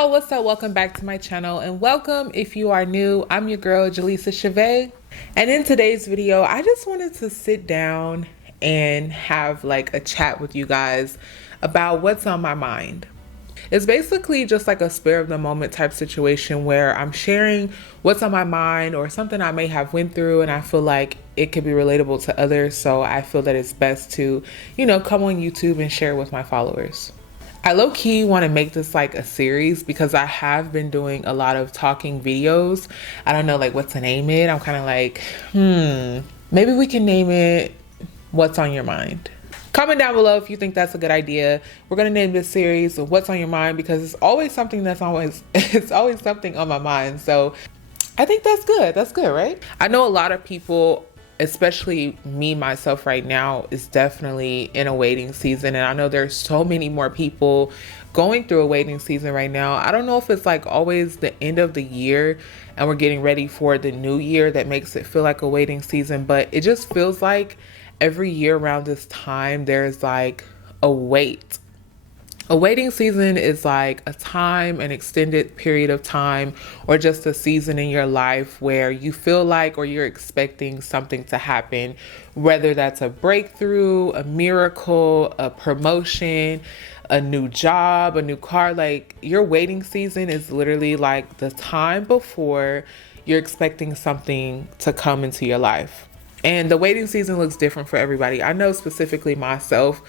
Yo, what's up? Welcome back to my channel, and welcome if you are new. I'm your girl, Jaleesa Chavez. And in today's video, I just wanted to sit down and have like a chat with you guys about what's on my mind. It's basically just like a spur of the moment type situation where I'm sharing what's on my mind or something I may have went through, and I feel like it could be relatable to others. So I feel that it's best to, come on YouTube and share with my followers. I low-key want to make this like a series because I have been doing a lot of talking videos. I don't know like what to name it. I'm kind of like, maybe we can name it What's on Your Mind. Comment down below if you think that's a good idea. We're going to name this series What's on Your Mind because it's always something it's always something on my mind. So I think that's good. That's good, right? I know a lot of people, especially me myself right now, is definitely in a waiting season, and I know there's so many more people going through a waiting season right now. I don't know if it's like always the end of the year and we're getting ready for the new year that makes it feel like a waiting season, but it just feels like every year around this time there's like a wait. A waiting season is like a time, an extended period of time, or just a season in your life where you feel like or you're expecting something to happen, whether that's a breakthrough, a miracle, a promotion, a new job, a new car. Like your waiting season is literally like the time before you're expecting something to come into your life. And the waiting season looks different for everybody. I know specifically myself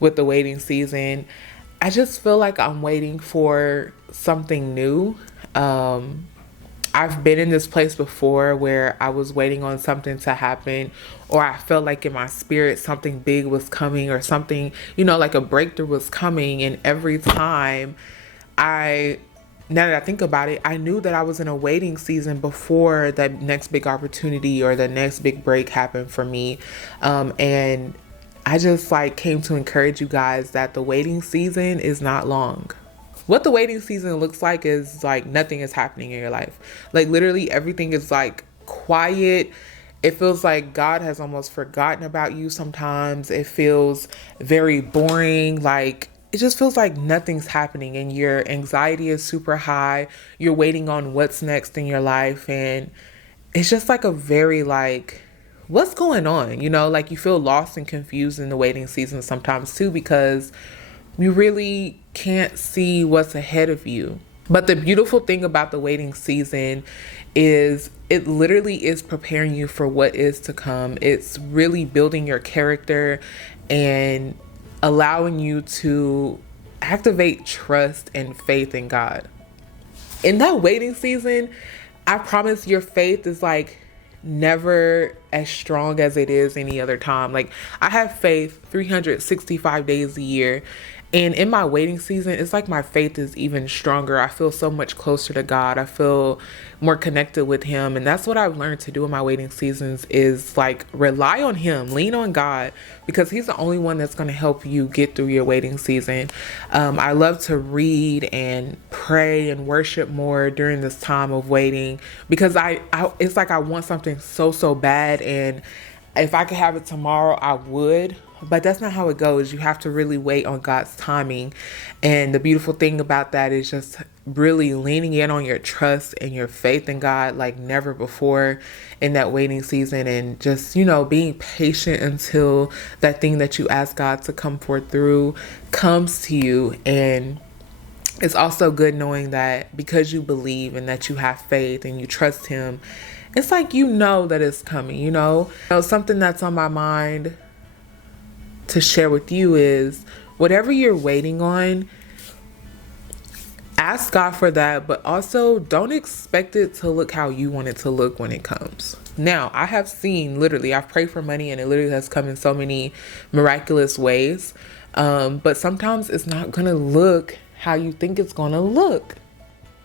with the waiting season, I just feel like I'm waiting for something new. I've been in this place before where I was waiting on something to happen, or I felt like in my spirit something big was coming, or something, like a breakthrough was coming. And every time now that I think about it, I knew that I was in a waiting season before that next big opportunity or the next big break happened for me. And I just like came to encourage you guys that the waiting season is not long. What the waiting season looks like is like nothing is happening in your life. Like literally everything is like quiet. It feels like God has almost forgotten about you sometimes. It feels very boring. Like it just feels like nothing's happening and your anxiety is super high. You're waiting on what's next in your life, and it's just like a very like, what's going on? Like you feel lost and confused in the waiting season sometimes too, because you really can't see what's ahead of you. But the beautiful thing about the waiting season is it literally is preparing you for what is to come. It's really building your character and allowing you to activate trust and faith in God. In that waiting season, I promise your faith is like never as strong as it is any other time. Like I have faith 365 days a year, and in my waiting season it's like my faith is even stronger. I feel so much closer to God. I feel more connected with him, and that's what I've learned to do in my waiting seasons is like rely on him, lean on God, because he's the only one that's going to help you get through your waiting season. I love to read and pray and worship more during this time of waiting, because I it's like I want something so bad, and if I could have it tomorrow I would, but that's not how it goes. You have to really wait on God's timing. And the beautiful thing about that is just really leaning in on your trust and your faith in God like never before in that waiting season, and just, being patient until that thing that you ask God to come forth through comes to you. And it's also good knowing that because you believe and that you have faith and you trust him, it's like that it's coming. Something that's on my mind to share with you is whatever you're waiting on, ask God for that, but also don't expect it to look how you want it to look when it comes. Now, I have seen I've prayed for money and it literally has come in so many miraculous ways. But sometimes it's not going to look how you think it's going to look.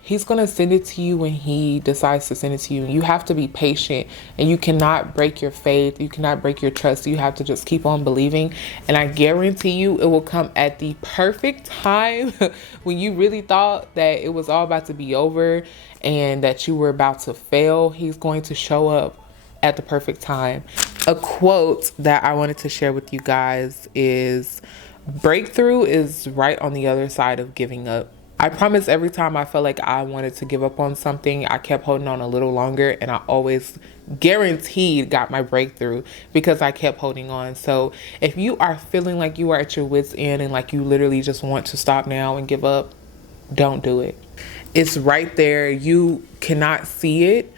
He's going to send it to you when he decides to send it to you. You have to be patient, and you cannot break your faith. You cannot break your trust. You have to just keep on believing. And I guarantee you it will come at the perfect time when you really thought that it was all about to be over and that you were about to fail. He's going to show up at the perfect time. A quote that I wanted to share with you guys is, breakthrough is right on the other side of giving up. I promise every time I felt like I wanted to give up on something, I kept holding on a little longer, and I always guaranteed got my breakthrough because I kept holding on. So if you are feeling like you are at your wit's end and like you literally just want to stop now and give up, don't do it. It's right there. You cannot see it,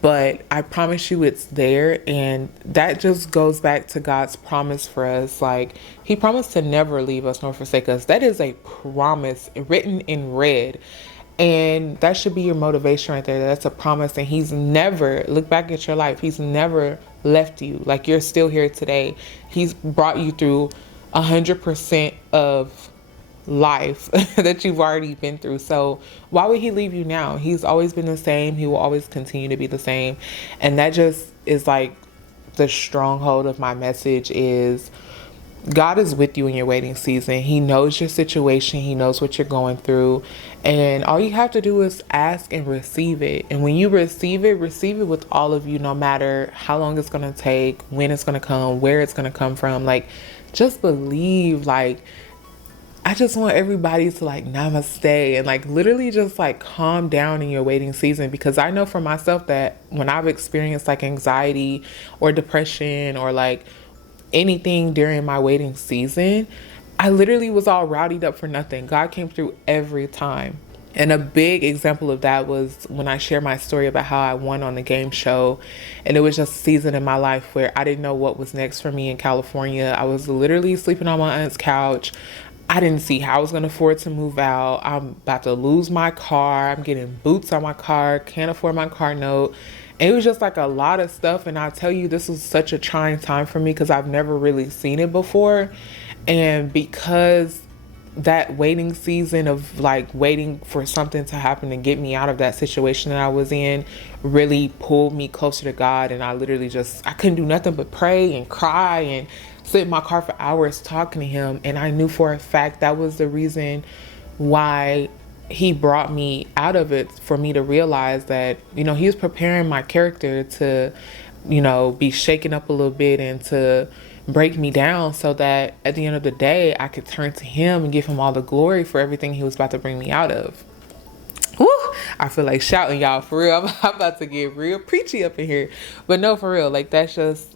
but I promise you it's there. And that just goes back to God's promise for us. Like, he promised to never leave us nor forsake us. That is a promise written in red. And that should be your motivation right there. That's a promise. And he's never, look back at your life, he's never left you. Like, you're still here today. He's brought you through 100% of life that you've already been through. So why would he leave you now? He's always been the same. He will always continue to be the same. And that just is like the stronghold of my message is God is with you in your waiting season. He knows your situation. He knows what you're going through. And all you have to do is ask and receive it. And when you receive it with all of you, no matter how long it's going to take, when it's going to come, where it's going to come from. Like, just believe. Like, I just want everybody to like namaste and like literally just like calm down in your waiting season, because I know for myself that when I've experienced like anxiety or depression or like anything during my waiting season, I literally was all rowdied up for nothing. God came through every time. And a big example of that was when I shared my story about how I won on the game show. And it was just a season in my life where I didn't know what was next for me in California. I was literally sleeping on my aunt's couch. I didn't see how I was going to afford to move out. I'm about to lose my car. I'm getting boots on my car. Can't afford my car note. And it was just like a lot of stuff. And I'll tell you, this was such a trying time for me because I've never really seen it before. And because that waiting season of like waiting for something to happen to get me out of that situation that I was in really pulled me closer to God. And I literally I couldn't do nothing but pray and cry and sit in my car for hours talking to him. And I knew for a fact that was the reason why he brought me out of it, for me to realize that, he was preparing my character to, be shaken up a little bit and to break me down so that at the end of the day, I could turn to him and give him all the glory for everything he was about to bring me out of. Woo! I feel like shouting, y'all, for real. I'm about to get real preachy up in here. But no, for real, like that's just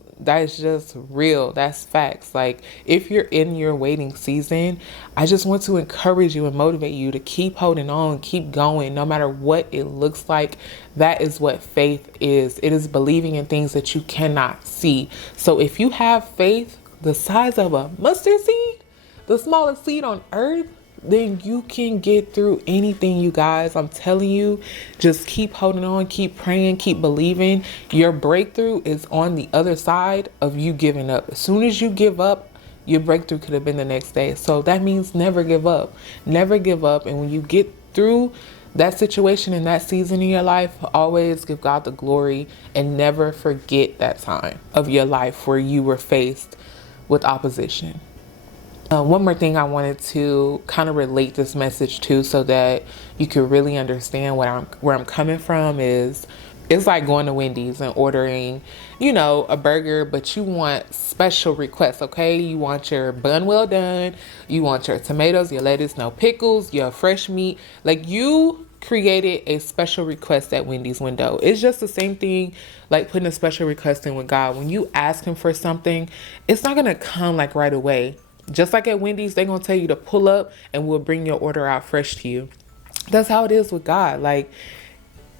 real. That's facts. Like, if you're in your waiting season, I just want to encourage you and motivate you to keep holding on, keep going, no matter what it looks like. That is what faith is. It is believing in things that you cannot see. So if you have faith the size of a mustard seed, the smallest seed on earth, then you can get through anything, you guys. I'm telling you, just keep holding on, keep praying, keep believing. Your breakthrough is on the other side of you giving up. As soon as you give up, your breakthrough could have been the next day. So that means never give up. Never give up. And when you get through that situation in that season in your life, always give God the glory and never forget that time of your life where you were faced with opposition. One more thing I wanted to kind of relate this message to so that you could really understand where I'm coming from is, it's like going to Wendy's and ordering, a burger, but you want special requests, okay? You want your bun well done. You want your tomatoes, your lettuce, no pickles, your fresh meat. Like, you created a special request at Wendy's window. It's just the same thing like putting a special request in with God. When you ask him for something, it's not going to come like right away. Just like at Wendy's, they're going to tell you to pull up and we'll bring your order out fresh to you. That's how it is with God. Like,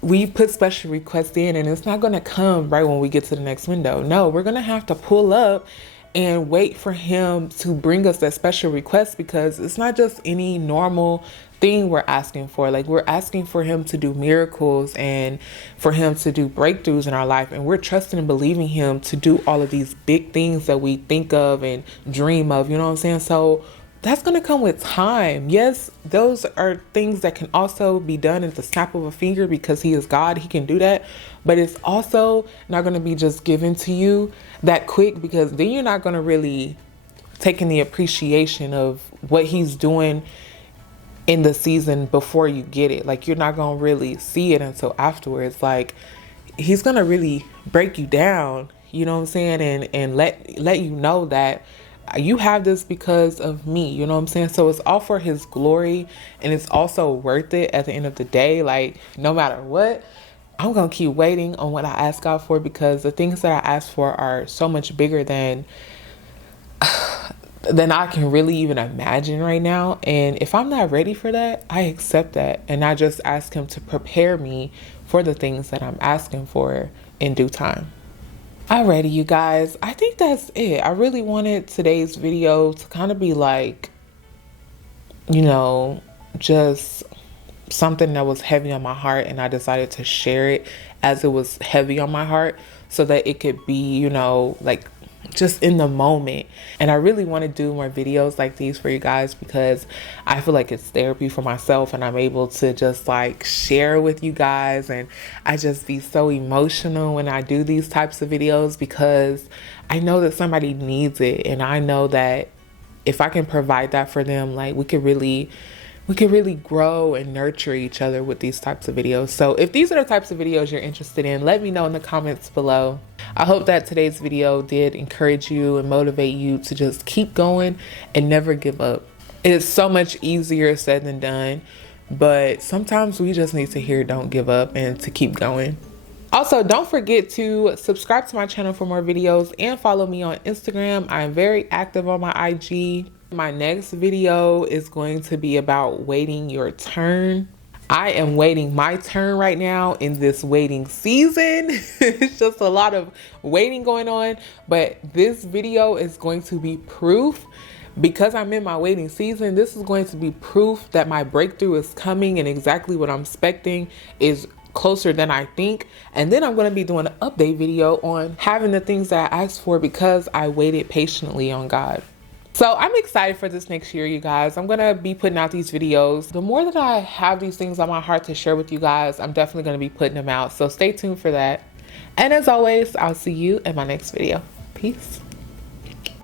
we put special requests in and it's not going to come right when we get to the next window. No, we're going to have to pull up and wait for him to bring us that special request, because it's not just any normal thing we're asking for. Like, we're asking for him to do miracles and for him to do breakthroughs in our life. And we're trusting and believing him to do all of these big things that we think of and dream of, you know what I'm saying? So that's going to come with time. Yes, those are things that can also be done at the snap of a finger, because he is God. He can do that. But it's also not going to be just given to you that quick, because then you're not going to really take in the appreciation of what he's doing in the season before you get it. Like, you're not going to really see it until afterwards. Like, he's going to really break you down, you know what I'm saying? And let you know that you have this because of me, you know what I'm saying? So it's all for his glory, and it's also worth it at the end of the day. Like, no matter what, I'm gonna keep waiting on what I ask God for, because the things that I ask for are so much bigger than I can really even imagine right now. And if I'm not ready for that, I accept that, and I just ask him to prepare me for the things that I'm asking for in due time. Alrighty, you guys, I think that's it. I really wanted today's video to kind of be like, you know, just something that was heavy on my heart, and I decided to share it as it was heavy on my heart, so that it could be, you know, like just in the moment. And I really want to do more videos like these for you guys, because I feel like it's therapy for myself, and I'm able to just like share with you guys. And I just be so emotional when I do these types of videos, because I know that somebody needs it, and I know that if I can provide that for them, like we could really grow and nurture each other with these types of videos. So if these are the types of videos you're interested in, let me know in the comments below. I hope that today's video did encourage you and motivate you to just keep going and never give up. It's so much easier said than done, but sometimes we just need to hear don't give up and to keep going. Also, don't forget to subscribe to my channel for more videos, and follow me on Instagram. I am very active on my IG. My next video is going to be about waiting your turn. I am waiting my turn right now in this waiting season. It's just a lot of waiting going on, but this video is going to be proof. Because I'm in my waiting season, this is going to be proof that my breakthrough is coming, and exactly what I'm expecting is closer than I think. And then I'm going to be doing an update video on having the things that I asked for, because I waited patiently on God. So I'm excited for this next year, you guys. I'm going to be putting out these videos. The more that I have these things on my heart to share with you guys, I'm definitely going to be putting them out. So stay tuned for that. And as always, I'll see you in my next video. Peace.